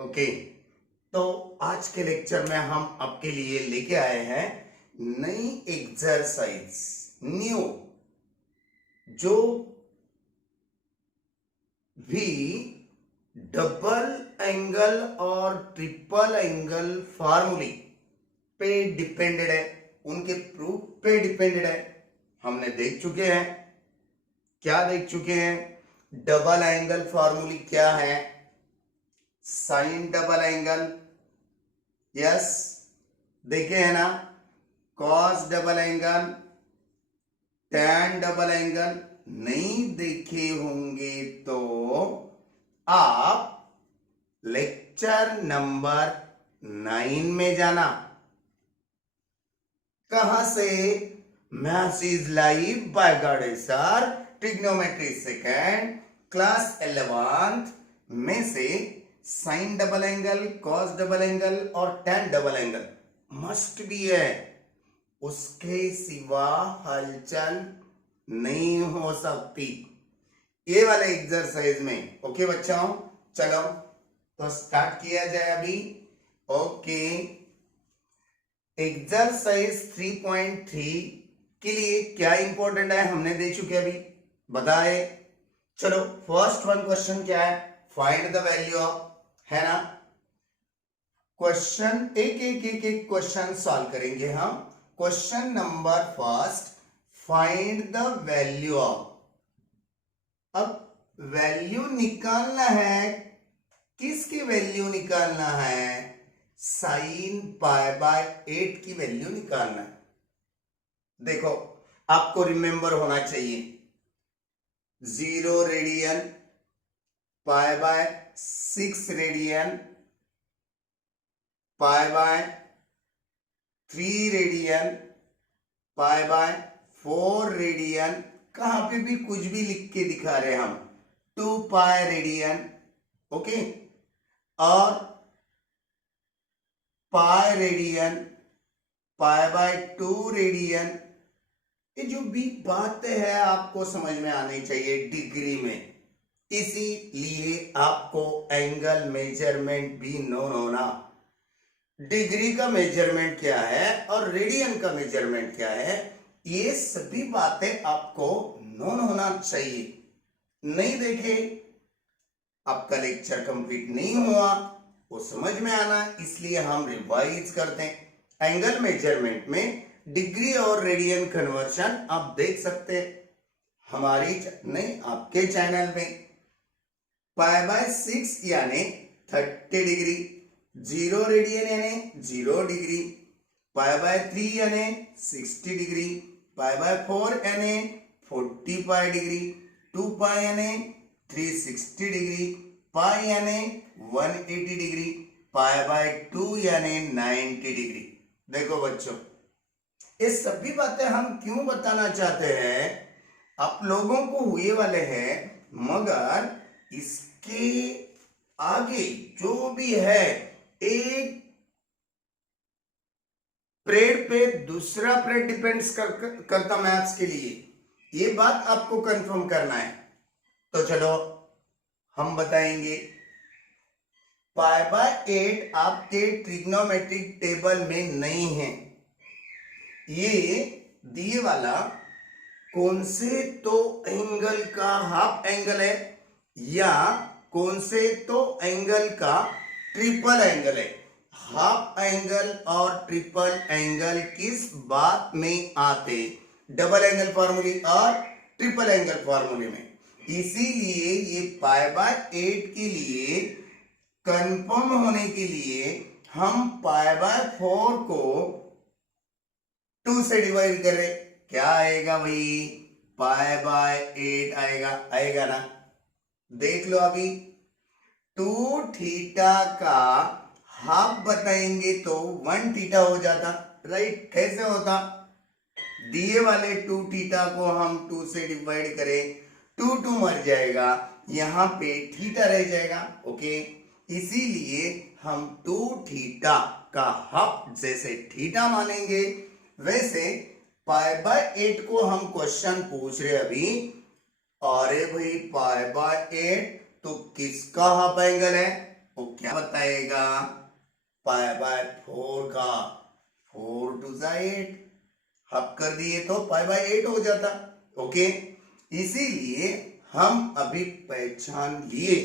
Okay, तो आज के लेक्चर में हम आपके लिए लेके आए हैं नई एक्सरसाइज, न्यू, जो भी डबल एंगल और ट्रिपल एंगल फार्मूले पे डिपेंडेड है, उनके प्रूफ पे डिपेंडेड है। हमने देख चुके हैं, क्या देख चुके हैं? डबल एंगल फार्मूले क्या है? साइन डबल एंगल, यस, देखे है ना। Cos double angle, tan double angle नहीं देखे होंगे तो आप लेक्चर नंबर 9 में जाना। कहां से? मैथ्स इज लाइव बाय गार्डे sir, trigonometry second, class 11th में से sine double angle, cos double angle और टैन डबल एंगल मस्ट भी है, उसके सिवा हलचल नहीं हो सकती ये वाले एक्सरसाइज में। ओके बच्चों, चलो तो स्टार्ट किया जाए अभी। ओके, एक्सरसाइज 3.3 के लिए क्या इंपॉर्टेंट है हमने दे चुके अभी, बताए। चलो फर्स्ट वन क्वेश्चन क्या है? फाइंड द वैल्यू ऑफ, है ना। क्वेश्चन एक क्वेश्चन सॉल्व करेंगे हम। Question number first, find the value of. अब वैल्यू निकालना है, किसकी वैल्यू निकालना है? साइन पाई बाय 8 की वैल्यू निकालना है। देखो, आपको रिमेंबर होना चाहिए 0 radian, pi by 6 radian, pi by 3 radian, pi by 4 radian, कहां पे भी कुछ भी लिख के दिखा रहे हम, 2 पाई रेडियन, ओके, और pi radian, pi by 2 radian. ये जो भी बातें हैं आपको समझ में आनी चाहिए डिग्री में, इसीलिए आपको एंगल मेजरमेंट भी नोन होना। डिग्री का मेजरमेंट क्या है और रेडियन का मेजरमेंट क्या है, ये सभी बातें आपको नोन होना चाहिए। नहीं देखे, आपका लेक्चर कंप्लीट नहीं हुआ, वो समझ में आना, इसलिए हम रिवाइज करते हैं। एंगल मेजरमेंट में डिग्री और रेडियन कन्वर्शन आप देख सकते हैं हमारी नहीं आपके चैनल में। पाई बाय 6 यानी 30 डिग्री, 0 रेडियन यानी 0 डिग्री, पाई बाय 3 यानी 60 डिग्री, पाई बाय 4 यानी 45 डिग्री, 2 पाई यानी 360 डिग्री, पाई यानी 180 डिग्री, पाई बाय 2 यानी 90 डिग्री। देखो बच्चों, ये सभी बातें हम क्यों बताना चाहते हैं, आप लोगों को हुए वाले हैं, मगर इसके आगे जो भी है, एक परेड पे दूसरा परेड डिपेंड्स करता मैथ्स के लिए, ये बात आपको कंफर्म करना है। तो चलो हम बताएंगे। पाई बाय 8 आपके ट्रिग्नोमेट्रिक टेबल में नहीं है, ये दिए वाला कौन से तो एंगल का हाफ एंगल है या कौन से तो एंगल का ट्रिपल एंगल है। हाफ एंगल और ट्रिपल एंगल किस बात में आते? डबल एंगल फार्मूले और ट्रिपल एंगल फार्मूले में। इसीलिए ये पाई बाय 8 के लिए कंफर्म होने के लिए हम पाई बाय 4 को 2 से डिवाइड कर रहे। क्या आएगा भाई? पाई बाय 8 आएगा, आएगा ना। देख लो अभी, 2 थीटा का हाफ बताएंगे तो 1 थीटा हो जाता, राइट? कैसे होता? दिए वाले 2 थीटा को हम 2 से डिवाइड करें, 2 मर जाएगा, यहां पे थीटा रह जाएगा, ओके। इसीलिए हम 2 थीटा का हाफ जैसे थीटा मानेंगे, वैसे पाई बाय 8 को हम क्वेश्चन पूछ रहे अभी। अरे भाई, पाई बाय 8 तो किसका हाफ एंगल है? वो क्या बताएगा? पाई बाय 4 का 4 टू 8 हाफ कर दिए तो पाई बाय 8 हो जाता। ओके, इसीलिए हम अभी पहचान लिए,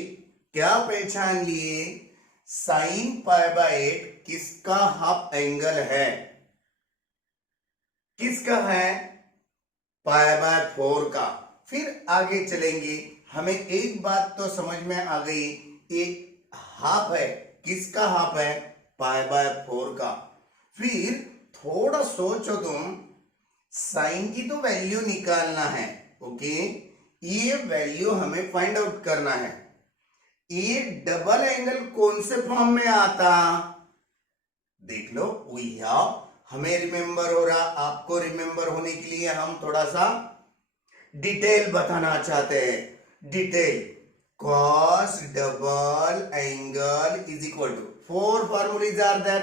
क्या पहचान लिए? साइन पाई बाय 8 किसका हाफ एंगल है? किसका है? पाई बाय 4 का। फिर आगे चलेंगे, हमें एक बात तो समझ में आ गई, एक हाफ है, किसका हाफ है? पाई बाय 4 का। फिर थोड़ा सोचो तुम, साइन की तो वैल्यू निकालना है। ओके, ये वैल्यू हमें फाइंड आउट करना है। ये डबल एंगल कौन से फॉर्म में आता? देख लो, हमें रिमेंबर हो रहा, आपको रिमेंबर होने के लिए हम थोड़ा सा डिटेल बताना चाहते हैं। Detail, cos double angle is equal to 4 formulae are there.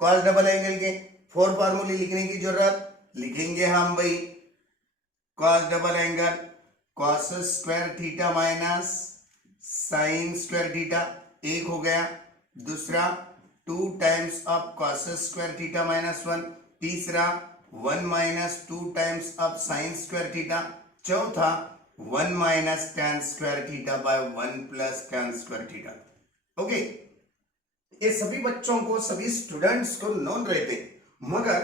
Cos double angle के 4 फॉर्मूले लिखने की जरूरत, लिखेंगे हम भाई। Cos double angle, cos square theta minus sine square theta, एक हो गया। दूसरा 2 times of cos square theta minus 1। तीसरा 1 minus 2 times of sine square theta. चौथा 1 minus tan square theta by 1 plus tan square theta. Okay, ये सभी बच्चों को, सभी स्टूडेंट्स को नोन रहते, मगर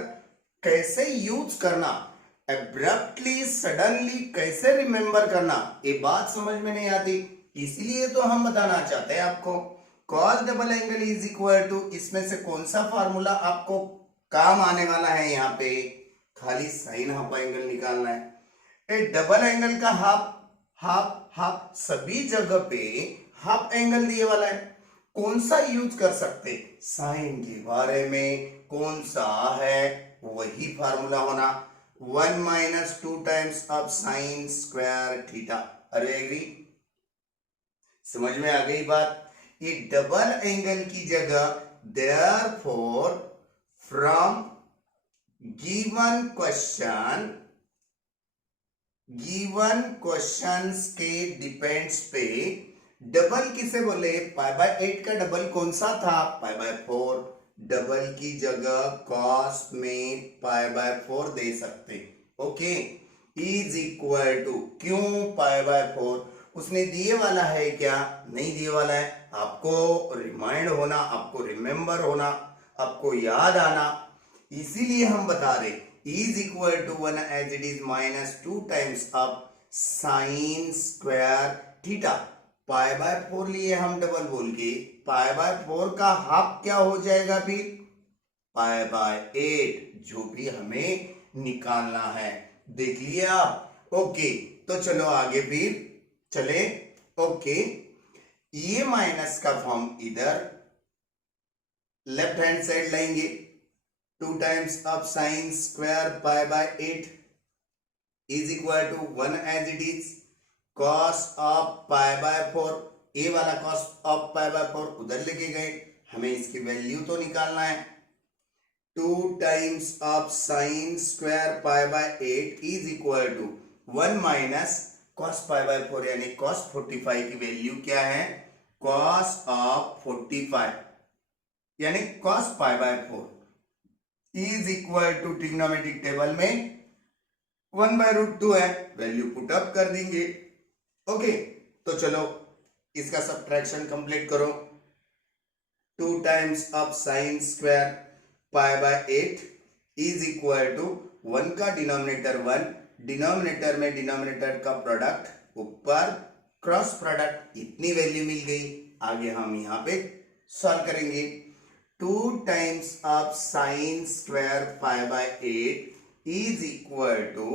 कैसे यूज करना, एब्रप्टली सडनली कैसे रिमेंबर करना, ये बात समझ में नहीं आती। इसलिए तो हम बताना चाहते हैं आपको, cos double angle is equal to, इसमें से कौन सा फार्मूला आपको काम आने वाला है? यहाँ पे खाली साइन हाफ एंगल निकालना है। ए डबल एंगल का हाफ हाफ हाफ सभी जगह पे हाफ एंगल दिए वाला है, कौन सा यूज कर सकते? साइन के बारे में कौन सा है वही फार्मूला होना, 1 minus 2 times of sine square theta. अरे एग्री? समझ में आ गई बात? ये डबल एंगल की जगह देयरफॉर फ्रॉम गिवन क्वेश्चंस के डिपेंड्स पे, डबल किसे बोले? पाई बाय 8 का डबल कौन सा था? पाई बाय 4। डबल की जगह कॉस में पाई बाय 4 दे सकते। ओके, इज इक्वल टू, क्यों पाई बाय 4? उसने दिए वाला है क्या? नहीं दिए वाला है। आपको रिमाइंड होना, आपको रिमेंबर होना, आपको याद आना, इसीलिए हम बता रहे is equal to 1 as it is minus 2 times of sine square theta. Pi by 4 लिए हम डबल बोल के, पाई बाय 4 का हाफ क्या हो जाएगा? फिर पाई बाय 8, जो भी हमें निकालना है। देख लिया आप? ओके, तो चलो आगे फिर चले। ओके, ये माइनस का फॉर्म इधर लेफ्ट हैंड साइड लाएंगे, 2 times of sine square pi by 8 is equal to 1 as it is cos of pi by 4। ए वाला कॉस ऑफ पाई बाय 4 उधर लेके गए, हमें इसकी वैल्यू तो निकालना है। 2 times of sine square pi by 8 is equal to 1 minus cos pi by 4, यानी कॉस 45 की वैल्यू क्या है? कॉस ऑफ 45 यानी cos pi by 4 is equal to, trigonometric table में 1/√2 है, वैल्यू पुट अप कर देंगे। ओके, तो चलो इसका सब्ट्रैक्शन कंप्लीट करो। 2 times of sine square pi by 8 is equal to 1 का डिनोमिनेटर 1, डिनोमिनेटर में डिनोमिनेटर का प्रोडक्ट, ऊपर क्रॉस प्रोडक्ट, इतनी वैल्यू मिल गई। आगे हम यहाँ पे सॉल्व करेंगे। 2 times of sine square pi by 8 is equal to,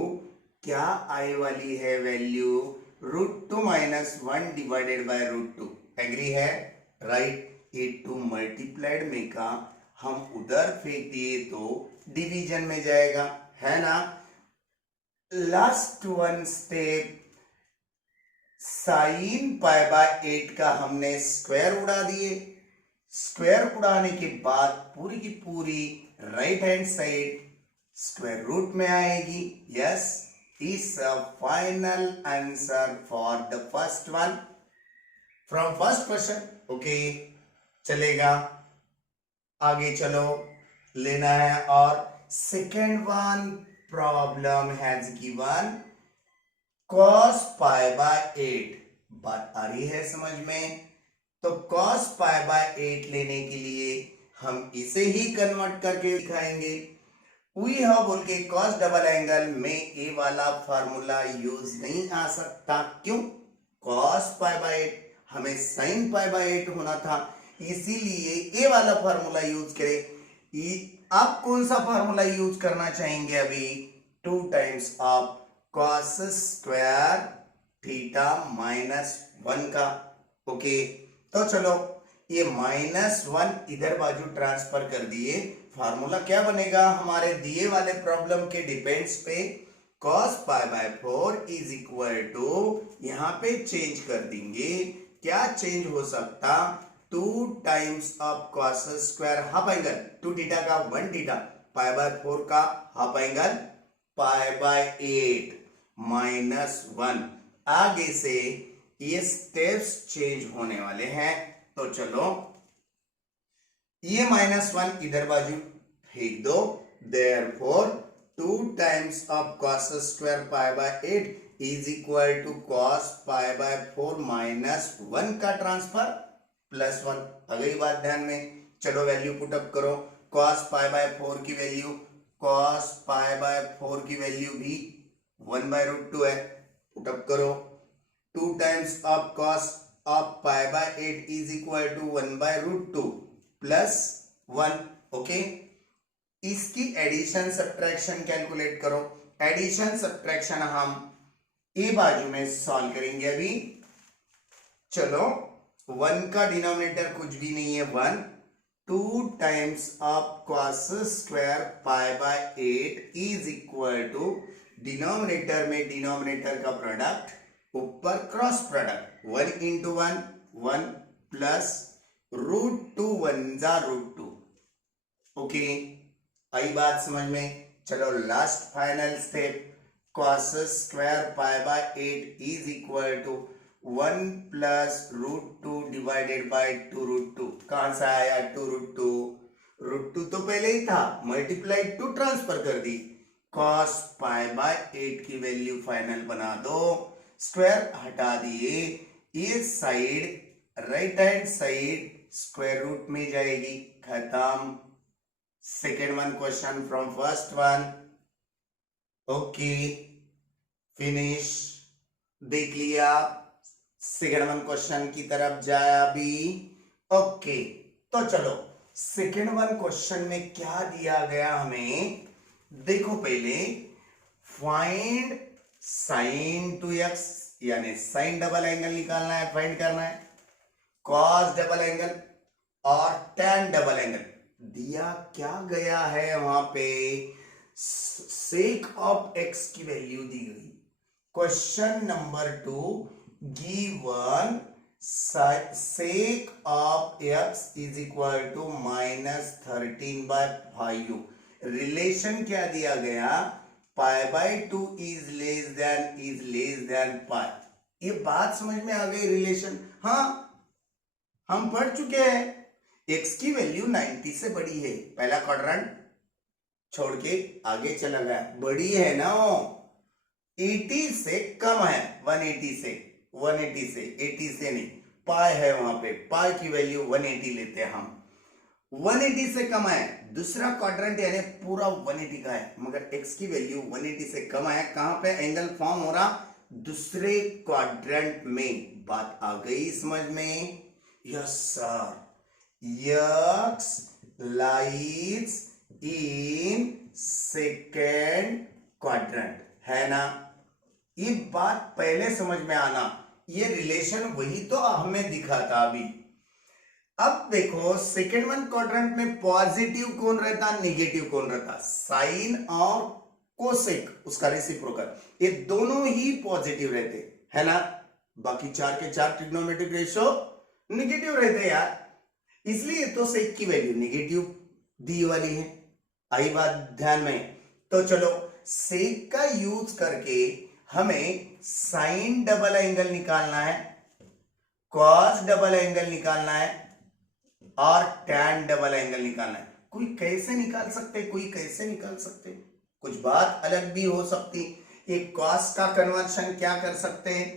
क्या आए वाली है value? √2 minus 1 divided by √2। Agree है? राइट। ये 2 मल्टीप्लाइड में का हम उधर फेंक दिए तो डिवीजन में जाएगा, है ना? Last one step, sine pi by 8 का हमने स्क्वायर उड़ा दिए। स्क्वायर उड़ाने के बाद पूरी की पूरी right hand side square root में आएगी। Yes, is a final answer for the first one. From first question. Okay, चलेगा, आगे चलो, लेना है। और second one problem has given cos pi by 8। बात आ रही है समझ में? तो cos पाई बाय 8 लेने के लिए हम इसे ही कन्वर्ट करके दिखाएंगे। वी हैव बोल के cos डबल एंगल में ए वाला फार्मूला यूज नहीं आ सकता। क्यों? cos पाई बाय 8 हमें sin पाई बाय 8 होना था, इसीलिए ए वाला फार्मूला यूज करें। आप कौन सा फार्मूला यूज करना चाहेंगे अभी? 2 times of cos square theta minus 1 का। ओके, तो चलो ये -1 इधर बाजू ट्रांसफर कर दिए। फार्मूला क्या बनेगा हमारे दिए वाले प्रॉब्लम के डिपेंड्स पे? cos pi by 4 is equal to, यहां पे चेंज कर देंगे। क्या चेंज हो सकता? 2 times of cos square half angle 2 theta का 1 थीटा पाई बाय 4 का हाफ एंगल पाई बाय 8 -1। आगे से ये स्टेप्स चेंज होने वाले हैं। तो चलो ये -1 इधर बाजू फेंक दो। Therefore 2 times of cos square pi by 8 is equal to cos pi by 4 -1 का ट्रांसफर +1। आ गई बात ध्यान में? चलो वैल्यू पुट अप करो। cos पाई बाय 4 की वैल्यू, cos पाई बाय 4 की वैल्यू भी 1/√2 है। पुट अप करो। 2 times of cos of pi by 8 is equal to 1/√2 +1। Okay, इसकी एडिशन सब्ट्रैक्शन कैलकुलेट करो। एडिशन सब्ट्रैक्शन हम ए बाजू में सॉल्व करेंगे अभी। चलो 1 का डिनोमिनेटर कुछ भी नहीं है 1। 2 times of cos square pi by 8 is equal to, denominator में डिनोमिनेटर का प्रोडक्ट, ऊपर क्रॉस प्रोडक्ट, 1 इंटू 1 1 प्लस √2 1 जा √2। ओके, आई बात समझ में? चलो last final step, cos square pi by 8 is equal to 1 plus √2 divided by 2√2। कहां से आया 2√2? √2 तो पहले ही था, मल्टीप्लाई 2 ट्रांसफर कर दी। cos पाई बाय 8 की वैल्यू फाइनल बना दो। स्क्वायर हटा दिए, ये side right hand side square root में जाएगी। खत्म। Second one question from first one. Okay, finish. देख लिया? सेकेंड वन क्वेश्चन की तरफ जाए अभी। ओके, तो चलो सेकेंड वन क्वेश्चन में क्या दिया गया हमें? देखो पहले, फाइंड sin टू x, यानी sin डबल एंगल निकालना है, फाइंड करना है। cos डबल एंगल और tan डबल एंगल दिया क्या गया है वहां पे? sec ऑफ x की वैल्यू दी गई। Question number 2 given sec of x is equal to -13/5। Relation क्या दिया गया? Pi by 2 is less than pi. ये बात समझ में आ गई? रिलेशन हाँ हम पढ़ चुके हैं। x की वैल्यू 90 से बड़ी है, पहला क्वाड्रेंट छोड़ के आगे चला गया, बड़ी है ना वो, 80 से कम है, 180 से 80 से नहीं, पाई है वहां पे, पाई की वैल्यू 180 लेते हैं हम। 180 से कम है, दूसरा क्वाड्रेंट यानी पूरा 180 का है, मगर x की वैल्यू 180 से कम है। कहां पे एंगल फॉर्म हो रहा? दूसरे क्वाड्रेंट में। बात आ गई समझ में? Yes sir, x lies in second quadrant, है ना? ये बात पहले समझ में आना, ये रिलेशन वही तो हमें दिखा था अभी। अब देखो सेकेंड वन क्वाड्रेंट में पॉजिटिव कौन रहता, नेगेटिव कौन रहता? साइन और कोसेक, उसका रेसिप्रोकल, ये दोनों ही पॉजिटिव रहते, है ना? बाकी 4 के 4 ट्रिग्नोमेट्रिक रेशियो नेगेटिव रहते यार, इसलिए तो सेक की वैल्यू नेगेटिव दी वाली है। आई बात ध्यान में? तो चलो सेक का यूज करके हमें साइन डबल एंगल निकालना है। कॉस डबल एंगल निकालना है और टैन डबल एंगल निकालना है। कोई कैसे निकाल सकते, कोई कैसे निकाल सकते, कुछ बात अलग भी हो सकती। एक कॉस का कन्वर्शन क्या कर सकते हैं,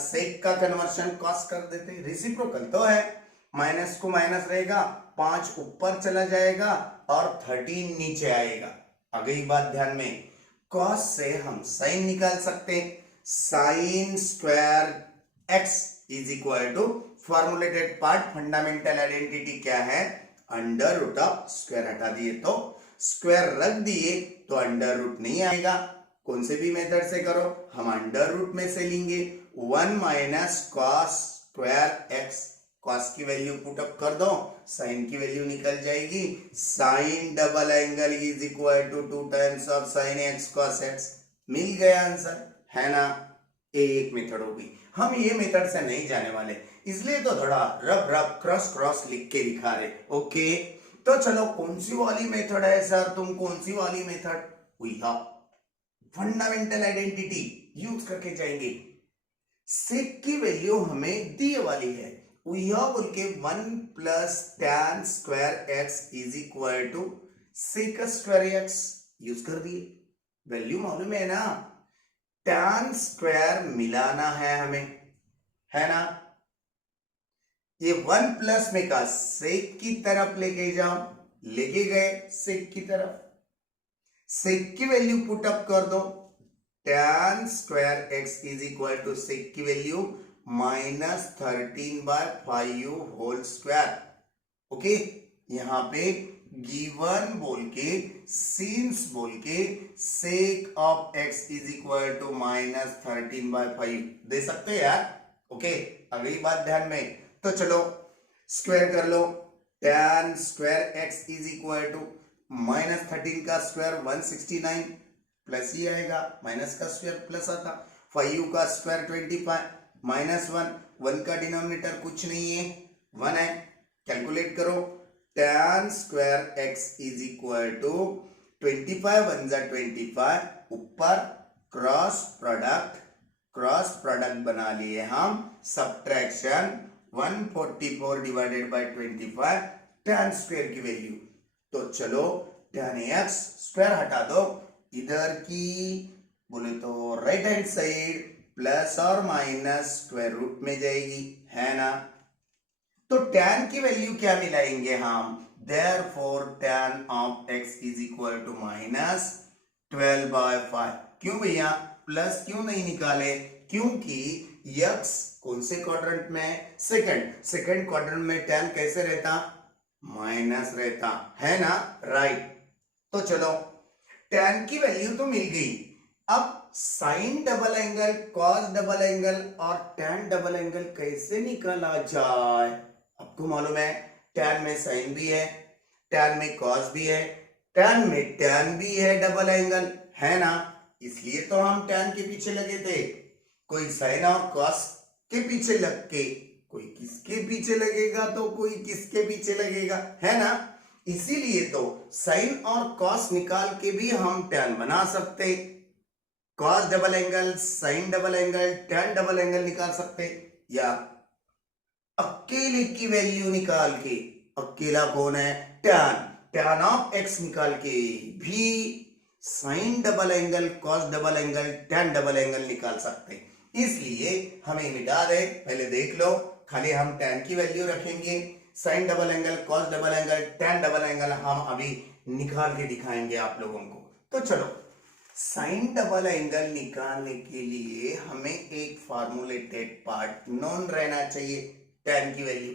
सेक का कन्वर्शन कॉस कर देते हैं, रेसिप्रोकल तो है। माइनस को माइनस रहेगा, 5 ऊपर चला जाएगा और 13 नीचे आएगा। अगली बात ध्यान में, कॉस से हम साइन निकाल सकते हैं। Sine square x is equal to formulated part, fundamental identity क्या है, अंडर रूट ऑफ स्क्वायर हटा दिए तो स्क्वायर रख दिए तो अंडर रूट नहीं आएगा। कौन से भी मेथड से करो, हम अंडर रूट में से लेंगे। 1 minus cos square x, cos की वैल्यू पुट अप कर दो, साइन की वैल्यू निकल जाएगी। Sine double angle is equal to 2 times of sine x cos x, मिल गया आंसर, है ना। एक मेथड होगी, हम ये मेथड से नहीं जाने वाले, इसलिए तो थोड़ा रब रब क्रॉस क्रॉस लिख के दिखा रहे। ओके, तो चलो कौन सी वाली मेथड है सर, तुम कौन सी वाली method, we have fundamental identity use करके जाएंगे। सेक की वैल्यू हमें दी वाली है, वी हैव बोल के 1 plus tan square x is equal to sec square x use कर दिए, वैल्यू मालूम है ना। टैन स्क्वायर मिलाना है हमें, है ना। ये 1 प्लस में का सेक की तरफ लेके जाओ, लेके गए सेक की तरफ, सेक की वैल्यू पुट अप कर दो, tan square x is equal to sec की value minus 13/5 whole square. Okay, यहां पे गिवन बोल के सिंस बोल के sec of x is equal to minus 13/5 दे सकते हैं यार। ओके, अगली बात ध्यान में, तो चलो स्क्वायर कर लो, tan square x is equal to minus 13 का स्क्वायर 169 प्लस ही आएगा, माइनस का स्क्वायर प्लस आता, 5 का स्क्वायर 25 माइनस 1 का डिनोमिनेटर कुछ नहीं है 1 है, कैलकुलेट करो, tan square x is equal to 25 1 जा 25, ऊपर क्रॉस प्रोडक्ट बना लिए हम, subtraction 144 divided by 25 tan square की वैल्यू। तो चलो टैन एक्स स्क्वायर हटा दो, इधर की बोले तो राइट हैंड साइड प्लस और माइनस स्क्वायर रूट में जाएगी, है ना। तो टैन की वैल्यू क्या मिलाएंगे हम, therefore tan of x is equal to minus 12/5। क्यों भैया प्लस क्यों नहीं निकाले, क्योंकि एक्स कौन से क्वाड्रेंट में, सेकंड क्वाड्रेंट में टैन कैसे रहता, माइनस रहता, है ना, राइट। तो चलो टैन की वैल्यू तो मिल गई, अब sine double angle, cos double angle और टैन डबल एंगल कैसे निकाला जाए। आपको मालूम है टैन में साइन भी है, टैन में कॉस भी है, टैन में टैन भी है डबल एंगल, है ना, इसलिए तो हम टैन के पीछे लगे थे। कोई साइन और कॉस के पीछे लग के, कोई किसके पीछे लगेगा तो कोई किसके पीछे लगेगा, है ना। इसीलिए तो साइन और कॉस निकाल के भी हम टैन बना सकते, cos double angle, sine double angle, tan double angle निकाल सकते, या अकेले की वैल्यू निकाल के, अकेला कौन है, टैन ऑफ एक्स निकाल के भी sine double angle, cos double angle, tan double angle निकाल सकते। इसलिए हमें मिटा दे, पहले देख लो, खाली हम टैन की वैल्यू रखेंगे, sine double angle, cos double angle, tan double angle हम अभी निकाल के दिखाएंगे आप लोगों को। तो चलो साइन डबल एंगल निकालने के लिए हमें एक फॉर्मुलेटेड पार्ट नोन रहना चाहिए, टैन की वैल्यू,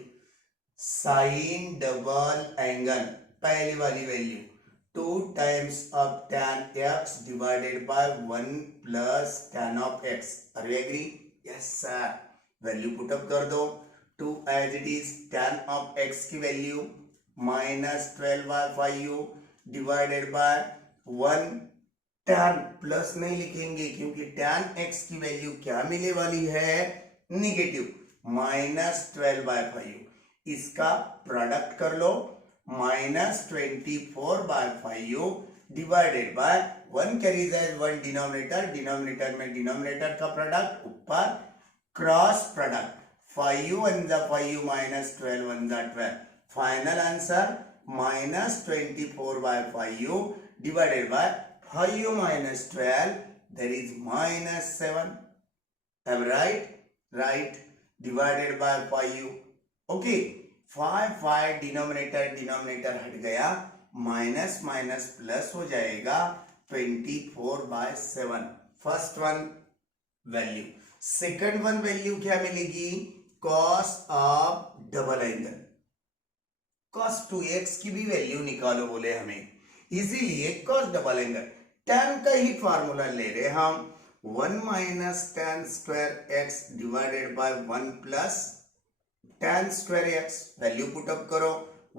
साइन डबल एंगल पहली वाली value 2 times of tan x divided by 1 plus tan of x, are you agree, yes sir. Value put up कर दो, 2 as it is, tan of x की value minus 12/5 divided by 1, tan plus नहीं लिखेंगे क्योंकि tan x की value क्या मिलने वाली है, निगेटिव, माइनस 12/5, इसका प्रोडक्ट कर लो, minus 24/5 divided by 1 carries as 1 denominator, denominator में डिनोमिनेटर का प्रोडक्ट, ऊपर क्रॉस प्रोडक्ट 5u 1 जा 5u minus 12 1 जा 12. Final answer minus 24 by 5u divided by 5u minus 12, that is minus 7. Am I right? Right. Divided by 5u. Okay. 5 denominator हट गया, minus minus plus हो जाएगा 24 by 7. First one value. Second one value क्या मिलेगी? Cos of double angle. Cos 2x की भी value निकालो बोले हमें, इसीलिए कॉस डबल एंगल. tan का ही फार्मूला ले रहे हम. 1 minus tan square x divided by 1 plus tan square x. Value put up करो.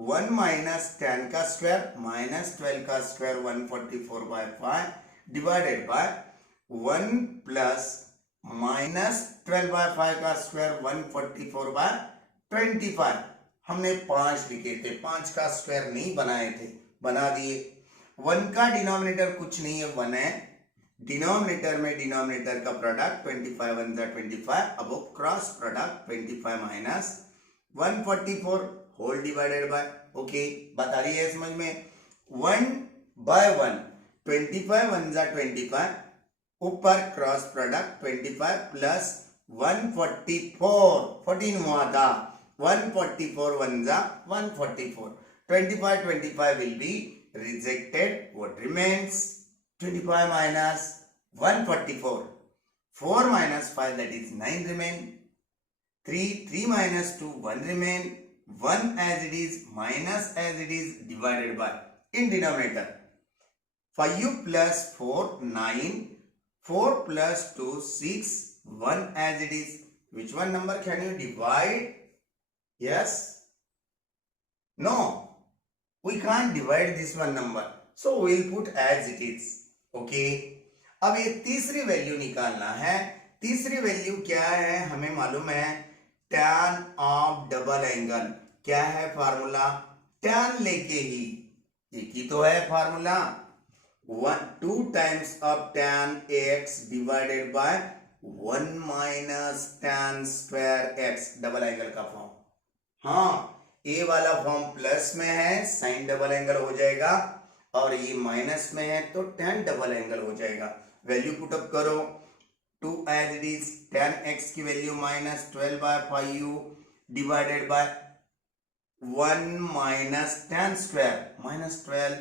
1 माइनस tan का स्क्वायर माइनस 12 का square 144 by 5 divided by 1 plus minus 12 by 5 का स्क्वायर 144 बाय 25. हमने 5 लिखे थे, 5 का स्क्वायर नहीं बनाए थे, बना दिए. 1 का डिनोमिनेटर कुछ नहीं है, 1 है. डिनोमिनेटर में डिनोमिनेटर का प्रोडक्ट 25 1 जा 25. अब वो cross product 25 minus 144 whole divided by. Okay, बात आ रही है समझ में? 1 बाय 1 25 1 जा 25, ऊपर क्रॉस प्रोडक्ट 25 प्लस 144 14 हुआ था. 144 1 जा 144. 25 will be rejected. What remains? 25 minus 144. 4 minus 5, that is 9 remain. 3 minus 2, 1 remain. 1 as it is, minus as it is, divided by. In denominator 5u plus 4 9, 4 plus 2 6, 1 as it is. Which one number can you divide? Yes? No, we can't divide this one number, so we'll put as it is. Okay, अब ये तीसरी value निकालना है. तीसरी value क्या है हमें मालूम है? tan of double angle. क्या है फार्मूला? tan लेके ही, एक ही तो है formula. 2 times of tan x divided by 1 minus tan square x. Double angle का फॉर्म. हाँ, ए वाला फॉर्म प्लस में है, साइन डबल एंगल हो जाएगा, और ये माइनस में है तो tan डबल एंगल हो जाएगा. वैल्यू पुटअप करो. 2 as it is. tan x की value minus 12 by 5u divided by 1 minus tan square minus 12,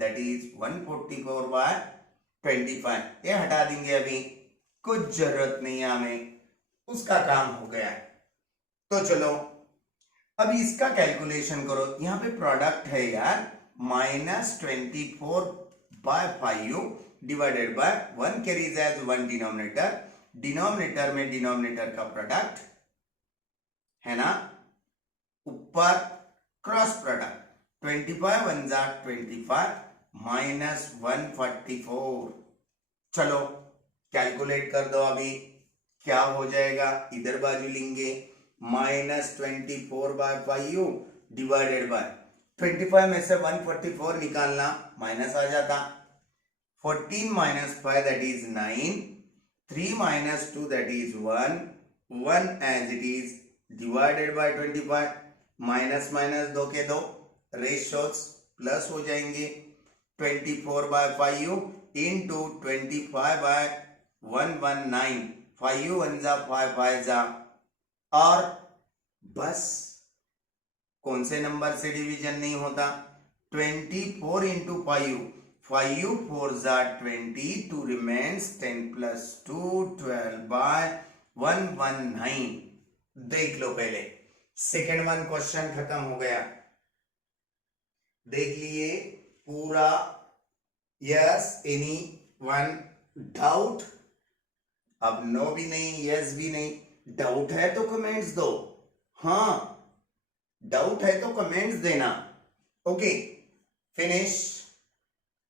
that is 144 by 25. ये हटा देंगे, अभी कुछ जरूरत नहीं है हमें, उसका काम हो गया. तो चलो अब इसका कैलकुलेशन करो. यहां पे प्रोडक्ट है यार, minus 24 by 5u divided by 1 carries as 1 denominator. Denominator में डिनोमिनेटर का प्रोडक्ट है ना, ऊपर क्रॉस प्रोडक्ट 25 1 जा 25 माइनस 144. चलो कैलकुलेट कर दो. अभी क्या हो जाएगा? इधर बाजू लेंगे, minus 24 by 5u divided by 25 में से 144 निकालना, माइनस आ जाता. 14 minus 5, that is 9. 3 minus 2, that is 1. 1 as it is divided by 25. Minus minus 2 के 2 रेशियोज प्लस हो जाएंगे. 24 by 5u into 25 bye 119. 5u 1 जा 5 5 जा, और बस कौन से नंबर से डिवीजन नहीं होता? 24 इंटू 5u. 5u 4 जा 20, 2 रिमेन्स. 10 plus 2 12 bye 119. देख लो पहले, सेकेंड वन क्वेश्चन खत्म हो गया. देख लिए पूरा. Yes, any one doubt? अब नो भी नहीं, यस भी नहीं. डाउट है तो कमेंट्स दो. हाँ, डाउट है तो कमेंट्स देना. Okay, finish.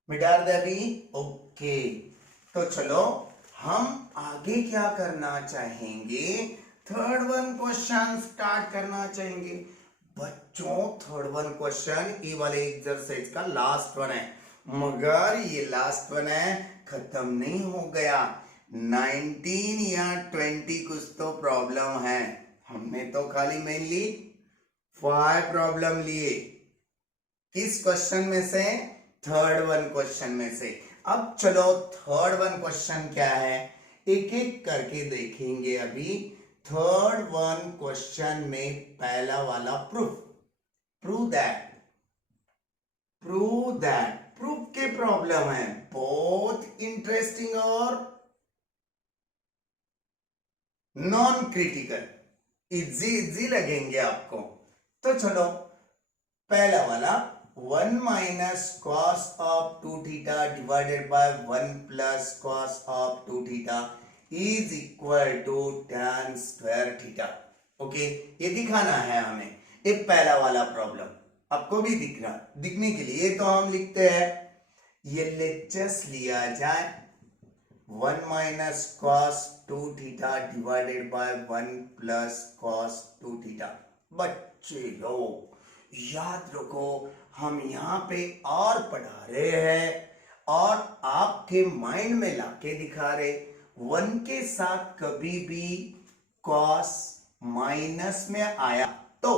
मिटा दे अभी. ओके, तो चलो हम आगे क्या करना चाहेंगे? थर्ड वन क्वेश्चन स्टार्ट करना चाहेंगे. बच्चों, थर्ड वन क्वेश्चन ये वाले एक्सरसाइज का लास्ट वन है, मगर ये लास्ट वन है, खत्म नहीं हो गया. 19 या 20 कुछ तो प्रॉब्लम है. हमने तो खाली मेनली 5 प्रॉब्लम लिए। किस क्वेश्चन में से? थर्ड वन क्वेश्चन में से। अब चलो थर्ड वन क्वेश्चन क्या है, एक एक करके देखेंगे। अभी थर्ड वन क्वेश्चन में पहला वाला प्रूफ के प्रॉब्लम है, बहुत इंटरेस्टिंग और नॉन क्रिटिकल, इजी लगेंगे आपको। तो चलो पहला वाला 1 minus cos of 2 theta divided by 1 plus cos of 2 theta is equal to tan square theta. Okay, ये दिखाना है हमें। ये पहला वाला प्रॉब्लम आपको भी दिख रहा, दिखने के लिए तो हम लिखते हैं, ये लेट्स लिया जाए 1 minus cos 2 theta divided by 1 plus cos 2 theta. बच्चे लोग याद रखो, हम यहाँ पे और पढ़ा रहे हैं और आपके माइंड में लाके दिखा रहे। 1 के साथ कभी भी कॉस माइनस में आया तो